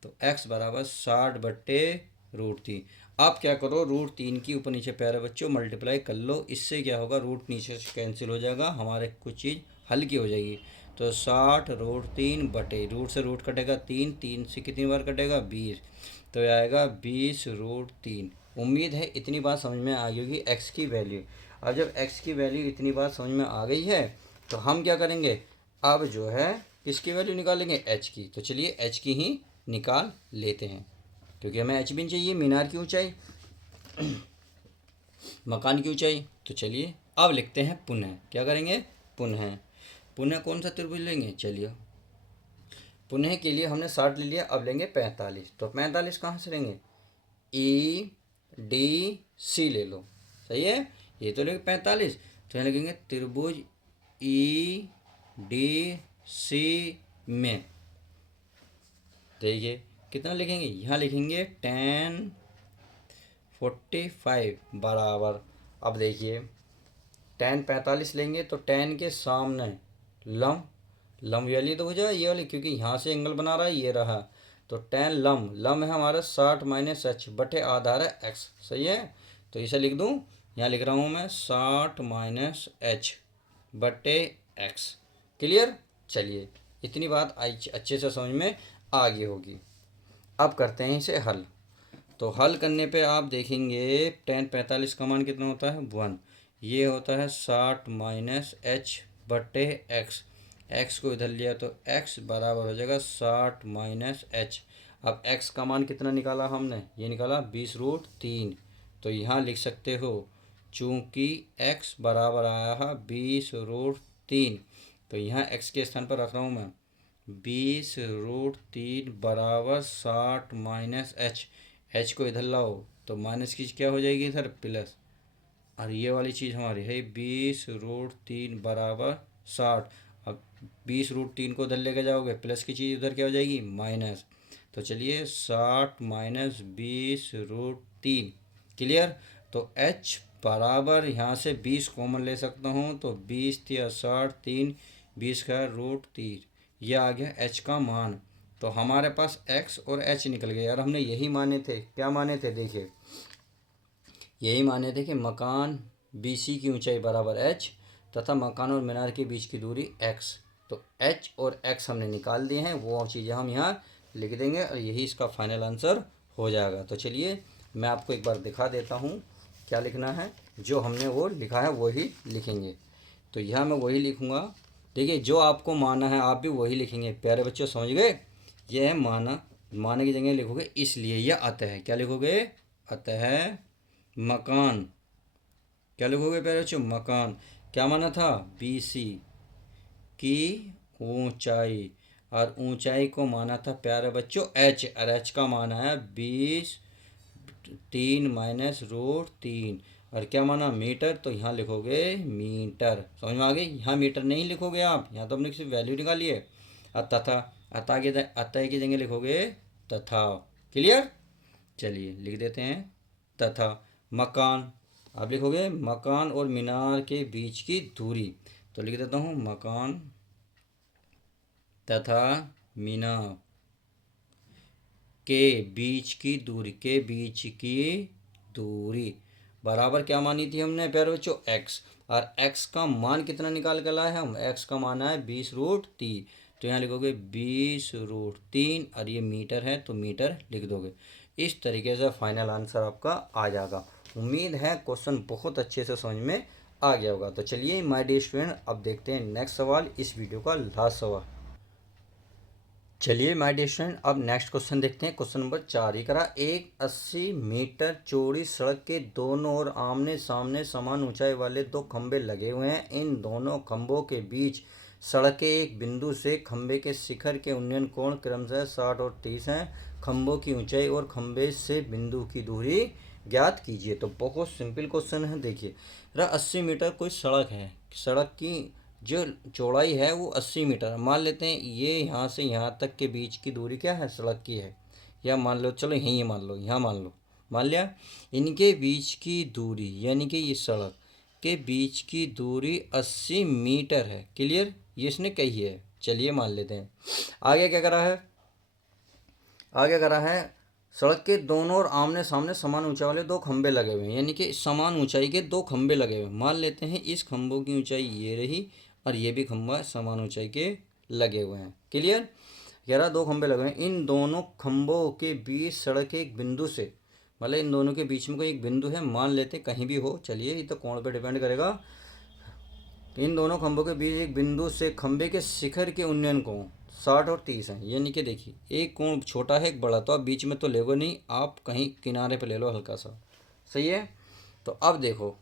तो x बराबर 60/√3। आप क्या करो, √3 की ऊपर नीचे प्यारे बच्चों मल्टीप्लाई कर लो। इससे क्या होगा, रूट नीचे से कैंसिल हो जाएगा, हमारे कुछ चीज़ हल्की हो जाएगी। तो 60√3 बटे, रूट से रूट कटेगा 3, 3 से कितनी बार कटेगा, 20। तो यह आएगा 20√3। उम्मीद है इतनी बात समझ में आ गई होगी x की वैल्यू। अब जब x की वैल्यू इतनी बात समझ में आ गई है, तो हम क्या करेंगे, अब जो है किसकी वैल्यू निकालेंगे, h की। तो चलिए h की ही निकाल लेते हैं, क्योंकि हमें h भी चाहिए, मीनार की ऊंचाई, मकान की ऊंचाई। तो चलिए अब लिखते हैं पुनः, क्या करेंगे, पुनः। पुनः कौन सा त्रिभुज लेंगे, चलिए पुनः के लिए हमने 60 ले लिया, अब लेंगे 45। तो 45 कहाँ से लेंगे, ई डी सी ले लो। सही है, ये तो लेंगे 45। तो यहाँ लगेंगे त्रिभुज ई डी सी में, देखिए कितना लिखेंगे, यहाँ लिखेंगे tan 45 बराबर। अब देखिए tan 45 लेंगे तो tan के सामने लम, लम वाली तो हो जाए ये वाली, क्योंकि यहाँ से एंगल बना रहा है, ये रहा। तो tan लम, लम है हमारा 60 माइनस h बटे आधार है x। सही है, तो इसे लिख दूँ, यहाँ लिख रहा हूँ मैं 60 माइनस h बटे x। क्लियर। चलिए इतनी बात अच्छे से समझ में आ गई होगी। अब करते हैं इसे हल। तो हल करने पे आप देखेंगे टेन 45 का मान कितना होता है 1। ये होता है 60 माइनस एच बटे एक्स। एक्स को इधर लिया तो एक्स बराबर हो जाएगा 60 माइनस एच। अब एक्स का मान कितना निकाला हमने, ये निकाला 20√3। तो यहाँ लिख सकते हो चूँकि एक्स बराबर आया है 20√3, तो यहाँ एक्स के स्थान पर रख रहा हूँ मैं 20√3 बराबर 60 माइनस एच। एच को इधर लाओ तो माइनस की क्या हो जाएगी इधर प्लस, और ये वाली चीज़ हमारी है 20√3 बराबर 60। अब 20√3 को उधर लेके जाओगे प्लस की चीज़ उधर क्या हो जाएगी माइनस। तो चलिए 60 माइनस 20√3 क्लियर। तो h बराबर यहाँ से 20 कॉमन ले सकता हूँ तो 20 या 60 3 20 का √3, ये आ गया h का मान। तो हमारे पास x और h निकल गए यार। हमने यही माने थे, क्या माने थे देखिए, यही माने थे कि मकान BC की ऊंचाई बराबर h तथा मकान और मीनार के बीच की दूरी x। तो h और x हमने निकाल दिए हैं, वो चीज़ें हम यहाँ लिख देंगे और यही इसका फाइनल आंसर हो जाएगा। तो चलिए मैं आपको एक बार दिखा देता हूँ क्या लिखना है। जो हमने वो लिखा है वही लिखेंगे। तो यहाँ मैं वही लिखूँगा। देखिए जो आपको माना है आप भी वही लिखेंगे। प्यारे बच्चों समझ गए, ये है माना, माने की जगह लिखोगे इसलिए, या अतः, क्या लिखोगे अतः मकान, क्या लिखोगे प्यारे बच्चों मकान। क्या माना था BC की ऊंचाई, और ऊंचाई को माना था प्यारे बच्चों h, और h का मान आया 20√3 माइनस √3। और क्या माना मीटर, तो यहाँ लिखोगे मीटर। समझ में आ गई, यहाँ मीटर नहीं लिखोगे आप, यहाँ तो हमने सिर्फ वैल्यू निकाली है। और तथा, अतः की जगह लिखोगे तथा। क्लियर, चलिए लिख देते हैं तथा मकान। आप लिखोगे मकान और मीनार के बीच की दूरी, तो लिख देता हूँ मकान तथा मीनार के बीच की दूरी, के बीच की दूरी बराबर क्या मानी थी हमने प्यारे बच्चों x। और x का मान कितना निकाल कर लाए हम, x का मान है 20√3। तो यहाँ लिखोगे 20√3 और ये मीटर है तो मीटर लिख दोगे। इस तरीके से फाइनल आंसर आपका आ जाएगा। उम्मीद है क्वेश्चन बहुत अच्छे से समझ में आ गया होगा। तो चलिए माय डियर स्टूडेंट अब देखते हैं नेक्स्ट सवाल, इस वीडियो का लास्ट सवाल। चलिए माय डियर स्टूडेंट अब नेक्स्ट क्वेश्चन देखते हैं। क्वेश्चन नंबर 4 ही करा, एक 80 मीटर चौड़ी सड़क के दोनों ओर आमने सामने समान ऊंचाई वाले दो खंभे लगे हुए हैं। इन दोनों खंभों के बीच सड़क के एक बिंदु से खंभे के शिखर के उन्नयन कोण क्रमशः 60 और 30 हैं। खंभों की ऊंचाई और खंभे से बिंदु की दूरी ज्ञात कीजिए। तो बहुत सिंपल क्वेश्चन है। देखिए 80 मीटर कोई सड़क है, सड़क की जो चौड़ाई है वो 80 मीटर। मान लेते हैं ये यहाँ से यहाँ तक के बीच की दूरी क्या है सड़क की है, या मान लो चलो यहीं मान लो, यहाँ मान लो, मान लिया। इनके बीच की दूरी यानी कि ये सड़क के बीच की दूरी 80 मीटर है। क्लियर, ये इसने कही है। चलिए मान लेते हैं। आगे क्या करा है, आगे करा है सड़क के दोनों ओर आमने सामने समान ऊंचाई वाले दो खंभे लगे हुए हैं, यानी कि समान ऊंचाई के दो खंभे लगे हुए हैं। मान लेते हैं इस खंभों की ऊंचाई ये रही और ये भी खंभा समान ऊंचाई के लगे हुए हैं। क्लियर, 11 दो खंभे लगे हुए हैं। इन दोनों खंभों के बीच सड़क के एक बिंदु से, मतलब इन दोनों के बीच में कोई एक बिंदु है, मान लेते हैं कहीं भी हो, चलिए ये तो कोण पे डिपेंड करेगा। इन दोनों खंभों के बीच एक बिंदु से खंभे के शिखर के उन्नयन कोण 60 और 30 है। यानी कि देखिए एक कोण छोटा है एक बड़ा, तो आप बीच में तो लेगो नहीं, आप कहीं किनारे पे ले लो हल्का सा, सही है। तो अब देखो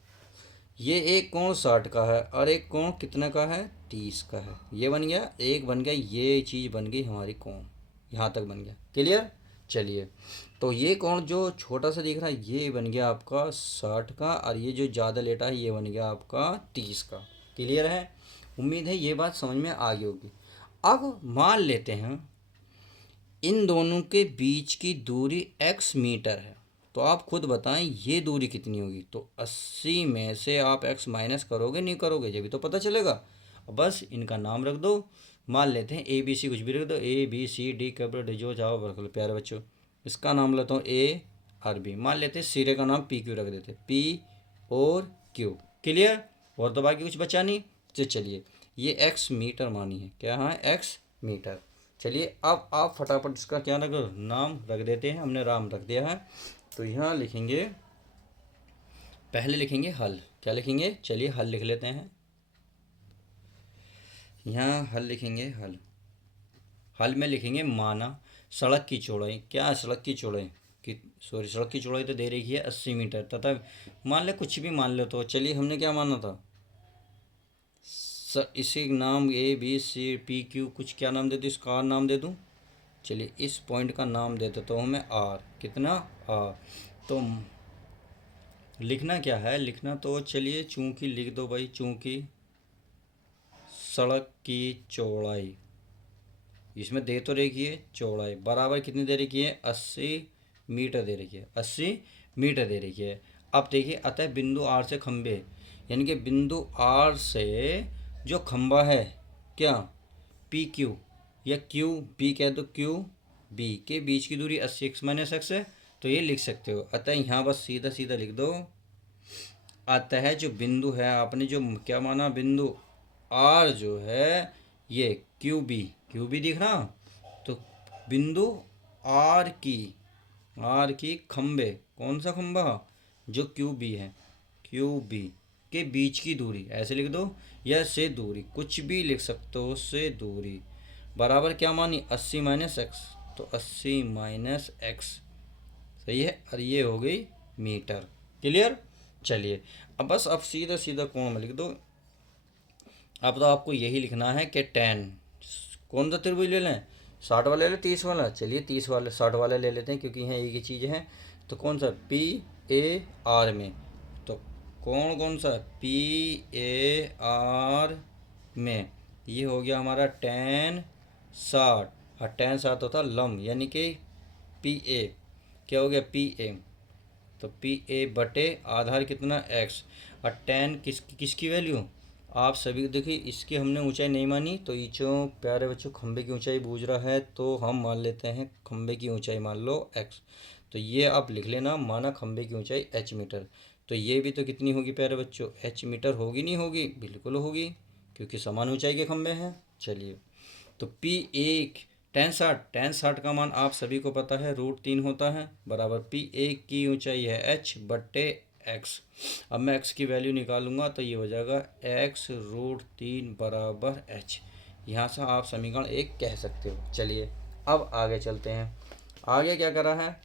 ये एक कोण 60 का है और एक कोण कितना का है 30 का है। ये बन गया, एक बन गया, ये चीज़ बन गई हमारी कोण, यहाँ तक बन गया। क्लियर, चलिए तो ये कोण जो छोटा सा दिख रहा है ये बन गया आपका 60 का, और ये जो ज़्यादा लेटा है ये बन गया आपका 30 का। क्लियर है, उम्मीद है ये बात समझ में आ गई होगी। अब मान लेते हैं इन दोनों के बीच की दूरी x मीटर है, तो आप खुद बताएं ये दूरी कितनी होगी। तो 80 में से आप x माइनस करोगे नहीं करोगे, ये भी तो पता चलेगा। बस इनका नाम रख दो, मान लेते हैं ABC, कुछ भी रख दो, ABCD कैपिटल जो चाहो रख लो प्यारे बच्चों। इसका नाम लेता हूँ A और B, मान लेते हैं सिरे का नाम PQ रख देते, P और Q। क्लियर, और तो बाकी कुछ बचा नहीं। तो चलिए ये x मीटर मानी है, क्या है x मीटर। चलिए अब आप फटाफट इसका क्या रख नाम रख देते हैं, हमने राम रख दिया है। तो यहाँ लिखेंगे, पहले लिखेंगे हल। क्या लिखेंगे? चलिए हल लिख लेते हैं। यहाँ हल लिखेंगे, हल। हल में लिखेंगे माना सड़क की चौड़ाई। क्या है सड़क की चौड़ाई? कि सॉरी, सड़क की चौड़ाई तो दे रखी है 80 मीटर, तथा मान ले कुछ भी मान ले। तो चलिए हमने क्या माना था? इसी नाम A B C P Q कुछ क्या नाम दे दूँ? इसका आर नाम दे दूँ। चलिए इस पॉइंट का नाम दे देता हूँ मैं आर। कितना? आर। तो लिखना क्या है? लिखना तो चलिए चूंकि लिख दो भाई, चूंकि सड़क की चौड़ाई, इसमें दे तो रखी है चौड़ाई बराबर कितनी दे रखी है? 80 मीटर दे रखी है, 80 मीटर दे रखी है। अब देखिए, अतः बिंदु आर से खंबे, यानी कि बिंदु आर से जो खंबा है, क्या पी क्यू या क्यू बी कह दो, क्यू बी के बीच की दूरी 80 एक्स माइनस एक्स है। तो ये लिख सकते हो। अतः यहाँ बस सीधा सीधा लिख दो, अतः जो बिंदु है, आपने जो क्या माना, बिंदु आर जो है ये क्यू बी दिख रहा, तो बिंदु आर की खंबे, कौन सा खंबा? जो क्यू बी है, क्यू बी के बीच की दूरी, ऐसे लिख दो, या से दूरी, कुछ भी लिख सकते हो, से दूरी बराबर क्या मानी? 80 माइनस एक्स। तो 80 माइनस एक्स, सही है। और ये हो गई मीटर। क्लियर? चलिए अब बस अब सीधा सीधा कोण में लिख दो। अब तो आपको यही लिखना है कि टेन, कौन सा त्रिभुज ले लें? 60 वाला ले लें, 30 वाला? चलिए 30 वाले 60 वाला ले लेते हैं, क्योंकि यहाँ एक ही चीज़ है। तो कौन सा? पी ए आर में। तो कौन सा? पी ए आर में ये हो गया हमारा टेन 60। और टेन 60 होता लंब, यानी कि पी ए क्या हो गया? P A. तो पी ए बटे आधार कितना? एक्स। और टेन किसकी वैल्यू? आप सभी देखिए, इसकी हमने ऊंचाई नहीं मानी, तो ये जो प्यारे बच्चों खंबे की ऊंचाई पूछ रहा है, तो हम मान लेते हैं खंबे की ऊंचाई मान लो एक्स। तो ये आप लिख लेना, माना खंबे की ऊंचाई एच मीटर। तो ये भी तो कितनी होगी प्यारे बच्चों? एच मीटर होगी, नहीं होगी? बिल्कुल होगी, क्योंकि समान ऊंचाई के खंबे हैं। चलिए, तो पी एक टेन साठ का मान आप सभी को पता है √3 होता है, बराबर पी एक की ऊंचाई है एच बट्टे एक्स। अब मैं एक्स की वैल्यू निकालूंगा, तो ये हो जाएगा एक्स √3 बराबर एच। यहाँ से आप समीकरण 1 कह सकते हो। चलिए अब आगे चलते हैं। आगे क्या करा है?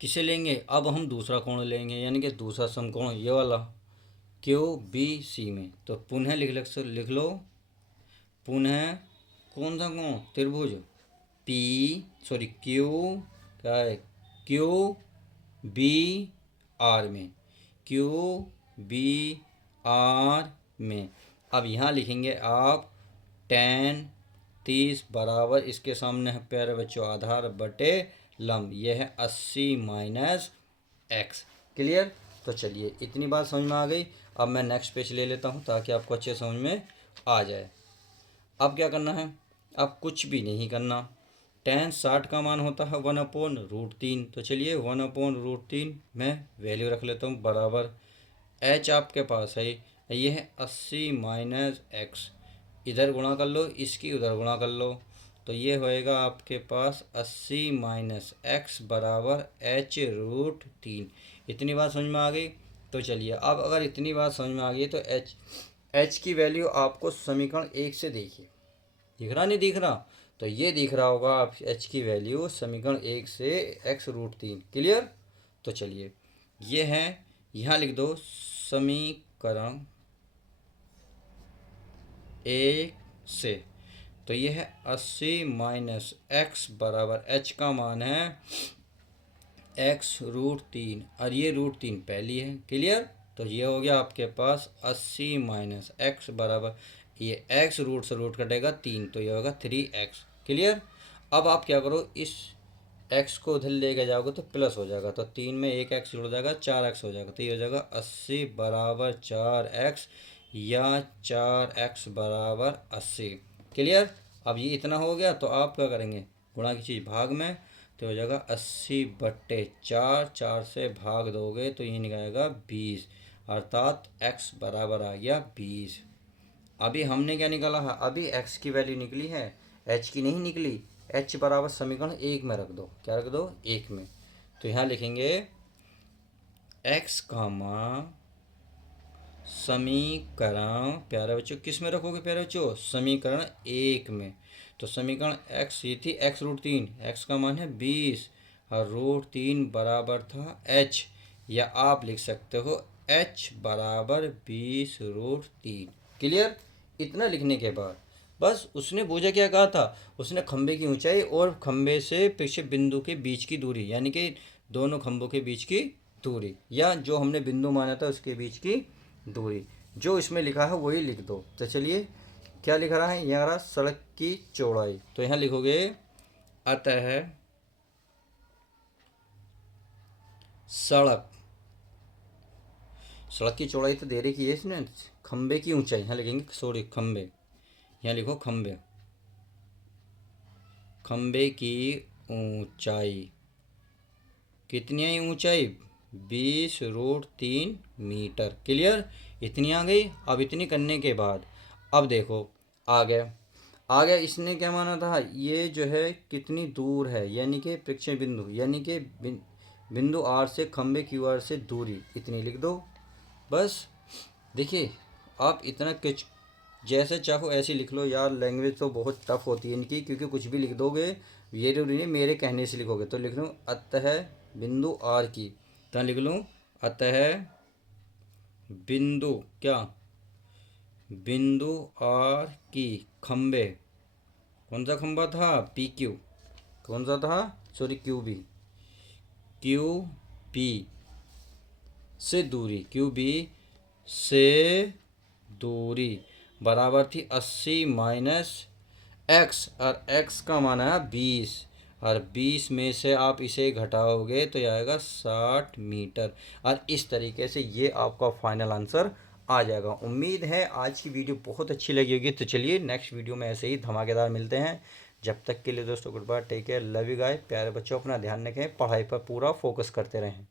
किसे लेंगे? अब हम दूसरा कोण लेंगे, यानी कि दूसरा समकोण ये वाला क्यू बी सी में। तो पुनः लिख लो, पुनः कौन सा कोण? त्रिभुज क्यू, क्या है? क्यू बी आर में, क्यू बी आर में। अब यहाँ लिखेंगे आप टेन 30 बराबर, इसके सामने है प्यारे बच्चों आधार बटे लंब, यह है 80 माइनस एक्स। क्लियर? तो चलिए इतनी बात समझ में आ गई। अब मैं नेक्स्ट पेज ले लेता हूँ ताकि आपको अच्छे समझ में आ जाए। अब क्या करना है? अब कुछ भी नहीं करना। टेन 60 का मान होता है 1/√3। तो चलिए 1/√3 मैं वैल्यू रख लेता हूँ, बराबर एच आपके पास है, ये है 80 माइनस एक्स। इधर गुणा कर लो, इसकी उधर गुणा कर लो, तो ये होएगा आपके पास 80 माइनस एक्स बराबर h√3। इतनी बात समझ में आ गई? तो चलिए अब अगर इतनी बात समझ में आ गई, तो एच की वैल्यू आपको समीकरण 1 से देखिए, दिख रहा नहीं दिख रहा? तो ये दिख रहा होगा आप एच की वैल्यू समीकरण 1 से x√3। क्लियर? तो चलिए ये है, यहाँ लिख दो समीकरण 1 से। तो ये है 80 माइनस एक्स बराबर एच का मान है x√3, और ये √3 पहली है। क्लियर? तो ये हो गया आपके पास 80 माइनस एक्स बराबर, ये x रूट से रूट कटेगा 3, तो ये होगा 3x। क्लियर? अब आप क्या करो, इस x को उधर लेके जाओगे तो प्लस हो जाएगा, तो 3 में एक x जुड़ जाएगा, 4x हो जाएगा। तो ये हो जाएगा 80 बराबर 4x, या 4x बराबर 80। क्लियर? अब ये इतना हो गया, तो आप क्या करेंगे? गुणा की चीज़ भाग में, तो हो जाएगा 80 बट्टे 4, 4 से भाग दोगे तो ये निकलेगा 20, अर्थात x बराबर आ गया 20। अभी हमने क्या निकाला है? अभी x की वैल्यू निकली है, h की नहीं निकली। h बराबर समीकरण 1 में रख दो। क्या रख दो? 1 में। तो यहाँ लिखेंगे x कामा समीकरण, प्यारे बच्चों किस में रखोगे प्यारे बच्चों, समीकरण 1 में। तो समीकरण x ये थी x√3, x का मान है 20 और √3 बराबर था h, या आप लिख सकते हो h बराबर 20√3। क्लियर। इतना लिखने के बाद बस उसने बोझा क्या कहा था, उसने खंबे की ऊंचाई और खंबे से पीछे बिंदु के बीच की दूरी, यानी कि दोनों खंभों के बीच की दूरी, या जो हमने बिंदु माना था उसके बीच की दूरी, जो इसमें लिखा है वही लिख दो। तो चलिए क्या लिख रहा है, यहाँ रहा सड़क की चौड़ाई। तो यहाँ लिखोगे अतः सड़क, सड़क की चौड़ाई तो दे रखी है इसने, खंबे की ऊंचाई यहाँ लिखेंगे, सॉरी खंबे, यहाँ लिखो खंबे, खंबे की ऊंचाई कितनी है, ऊंचाई 20√3 मीटर। क्लियर। इतनी आ गई। अब इतनी करने के बाद अब देखो आगे इसने क्या माना था, ये जो है कितनी दूर है, यानी कि प्रेक्षण बिंदु, यानी कि बिंदु आर से खंबे क्यू आर से दूरी, इतनी लिख दो बस। देखिए आप इतना कुछ जैसे चाहो ऐसे लिख लो यार, लैंग्वेज तो बहुत टफ होती है इनकी, क्योंकि कुछ भी लिख दोगे ये जरूरी नहीं मेरे कहने से लिखोगे। तो लिख लूँ अतः बिंदु आर की, तो लिख लूँ अतः बिंदु क्या, बिंदु आर की खंबे, कौन सा खंबा था, पी क्यू, कौन सा था, sorry Q B, Q B से दूरी, क्यू बी से दूरी बराबर थी 80 माइनस एक्स, और एक्स का माना है 20, और 20 में से आप इसे घटाओगे तो आएगा 60 मीटर। और इस तरीके से ये आपका फाइनल आंसर आ जाएगा। उम्मीद है आज की वीडियो बहुत अच्छी लगी होगी। तो चलिए नेक्स्ट वीडियो में ऐसे ही धमाकेदार मिलते हैं। जब तक के लिए दोस्तों goodbye, take care, love you guys. प्यारे बच्चों अपना ध्यान रखें, पढ़ाई पर पूरा फोकस करते रहें।